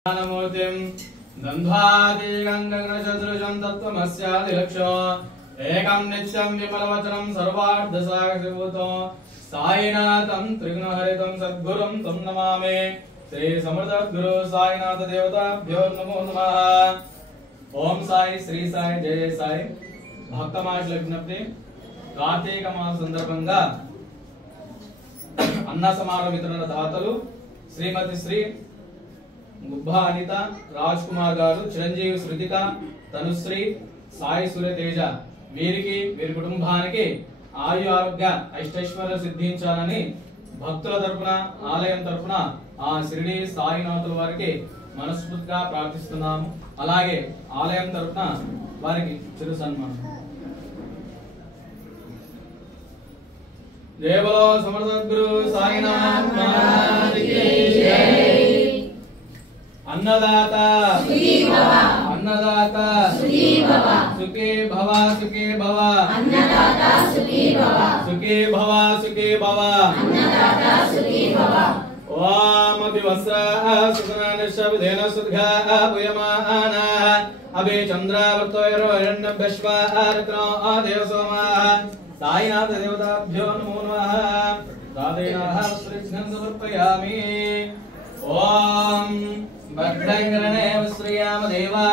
ज्ञानमूर्तिं गन्धादिगङ्गगणचतुर्भुजं तत्त्वमस्यादिलक्ष्यो एकं नित्यं विमलवचनं सर्वार्थसाक्षिभूतं साईनाथं त्रिगुणहरितं सद्गुरुं तं नमामि। श्री समर्थगुरु साईनाथ देवताभ्यो नमो नमः। ओम साई श्री साई जय साई। భక్తమాషుల విజ్ఞప్తి, కార్తీక మాస సందర్భంగా అన్న సమారోహ వితరణ దాతలు శ్రీమతి శ్రీ గుబ్బా అనిత రాజ్ కుమార్ గారు, చిరంజీవి శృతిక, తనుశ్రీ, సాయి సూర్యతేజ వీరికి వీరి కుటుంబానికి ఆయు ఆరోగ్య అష్టైశ్వర్య సిద్ధించాలని భక్తుల తరపున ఆలయం తరపున ఆ షిరిడి సాయినాథుల వారికి మనస్ఫూర్తిగా ప్రార్థిస్తున్నాము. అలాగే ఆలయం తరపున వారికి చిరు సన్మానం. जय बोलो समर्थ गुरु साईनाथ महाराज की जय। अन्नदाता सुखी भव, अन्नदाता सुखी भव, सुखी भव, सुखी भव, अन्नदाता सुखी भव, सुखी भव, सुखी भव, अन्नदाता सुखी भव। ओम अभिवस्त्रः सुखनानिशब्देन सुद्घः भूयमानः अभि चन्द्रावर्तोरण्यभ्यश्वारत्नो देवसोमः साईनाथ देवताभ्यो नमो नमः। साधेनः श्रीघ्नं समर्पयामि। ओम भद्रं गणेन श्रीयाम देवा।